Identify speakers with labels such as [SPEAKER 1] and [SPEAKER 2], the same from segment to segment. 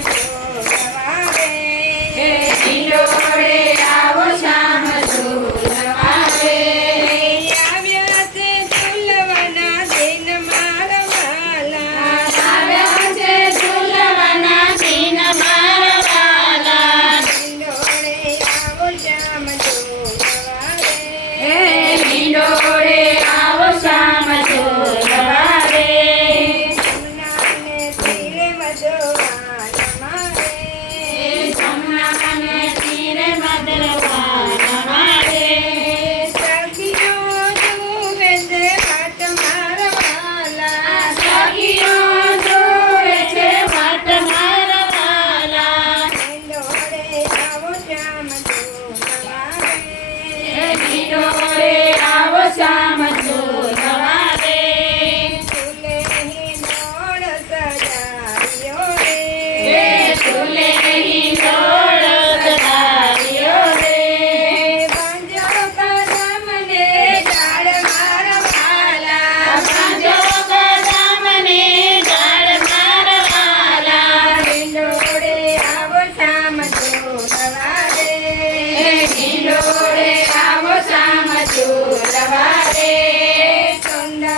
[SPEAKER 1] my God.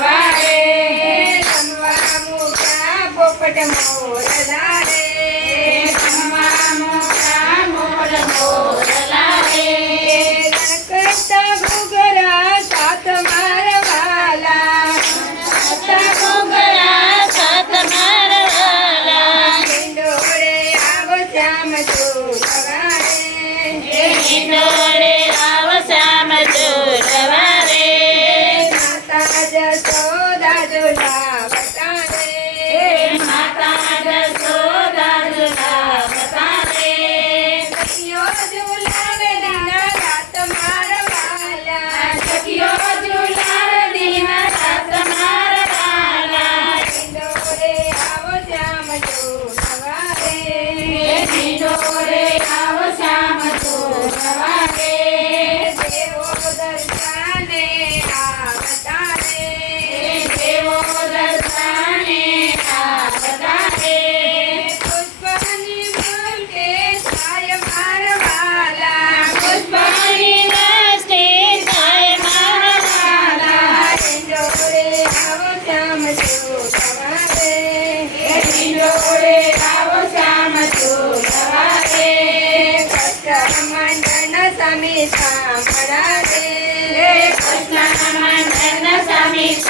[SPEAKER 1] સવારે
[SPEAKER 2] જમવા મોટા પોપટ મોર લારે Sami Sam Parade Krishna Namah Sami